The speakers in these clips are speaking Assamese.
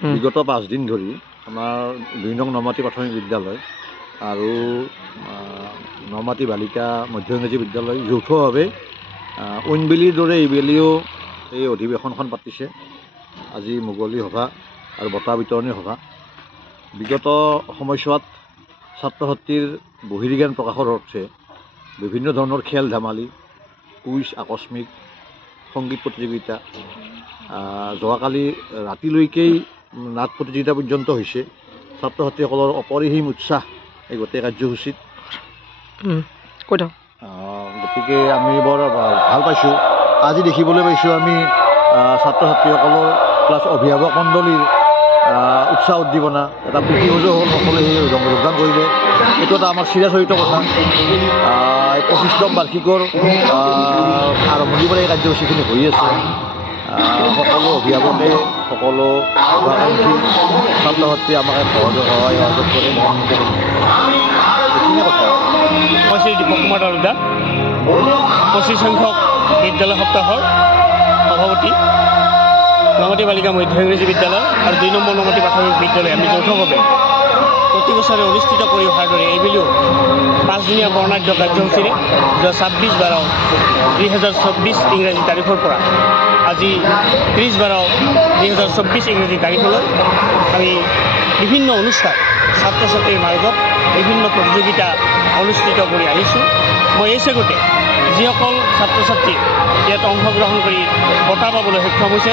বিগত 5 দিন ধৰি আমাৰ 2 নং নমাটি প্ৰাথমিক বিদ্যালয় আৰু নমাটি বালিকা মধ্য ইংৰাজী বিদ্যালয় যৌথভাৱে ঐনবেলিৰ দৰে এইবেলিও এই অধিৱেশনখন পাতিছে। আজি মুকলি সভা আৰু বঁটা বিতৰণী সভা। বিগত সময়ছোৱাত ছাত্ৰ ছাত্ৰীৰ বহিৰ্জ্ঞান প্ৰকাশৰ অৰ্থে বিভিন্ন ধৰণৰ খেল ধেমালি, কুইজ, আকস্মিক সংগীত প্ৰতিযোগিতা, যোৱাকালি ৰাতিলৈকেই নাট প্ৰতিযোগিতা পৰ্যন্ত হৈছে। ছাত্ৰ ছাত্ৰীসকলৰ অপৰিসীম উৎসাহ এই গোটেই কাৰ্যসূচীত। গতিকে আমি বৰ ভাল পাইছোঁ। আজি দেখিবলৈ পাইছোঁ আমি ছাত্ৰ ছাত্ৰীসকলৰ প্লাছ অভিভাৱক মণ্ডলীৰ উৎসাহ উদ্দীপনা, এটা প্ৰীতি সুযোগ হ'ল, সকলোৱে যোগদান কৰিলে। এইটো এটা আমাৰ চিৰাচৰিত কথা। 25তম বাৰ্ষিকৰ আৰম্ভণিৰ পৰা এই কাৰ্যসূচীখিনি হৈ আছে। সকলো অভিভাৱকে, সকলো শুভাকাংক্ষী ছাত্ৰ ছাত্ৰীয়ে আমাক সহায় সহযোগ কৰে। এইখিনিয়ে কথা। মই শ্ৰী দীপক কুমাৰ তালুকদাৰ, 25 সংখ্যক বিদ্যালয় সপ্তাহৰ সভাপতি, নমাটি বালিকা মধ্য ইংৰাজী বিদ্যালয় আৰু 2 নম্বৰ নমাটি প্ৰাথমিক বিদ্যালয় আমি যৌথভাৱে প্ৰতি বছৰে অনুষ্ঠিত কৰি অহাৰ দৰে এইবেলিও 5 দিনীয়া বৰ্ণাঢ্য কাৰ্যসূচীৰে 26/12/2024 ইংৰাজী তাৰিখৰ পৰা আজি 30/12/2024 ইংৰাজী তাৰিখলৈ আমি বিভিন্ন অনুষ্ঠান ছাত্ৰ ছাত্ৰীৰ মাজত বিভিন্ন প্ৰতিযোগিতা অনুষ্ঠিত কৰি আহিছোঁ। মই এই চেগতে যিসকল ছাত্ৰ ছাত্ৰী ইয়াত অংশগ্ৰহণ কৰি বঁটা পাবলৈ সক্ষম হৈছে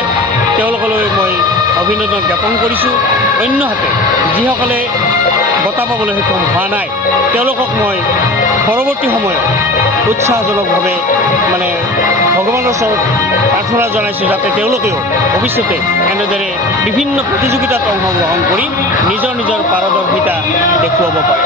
তেওঁলোকলৈ মই অভিনন্দন জ্ঞাপন কৰিছোঁ। অন্যহাতে যিসকলে বঁটা পাবলৈ সক্ষম হোৱা নাই তেওঁলোকক মই পৰৱৰ্তী সময়ত উৎসাহজনকভাৱে ভগৱানৰ ওচৰত প্ৰাৰ্থনা জনাইছোঁ যাতে তেওঁলোকেও ভৱিষ্যতে এনেদৰে বিভিন্ন প্ৰতিযোগিতাত অংশগ্ৰহণ কৰি নিজৰ নিজৰ পাৰদৰ্শিতা দেখুৱাব পাৰে।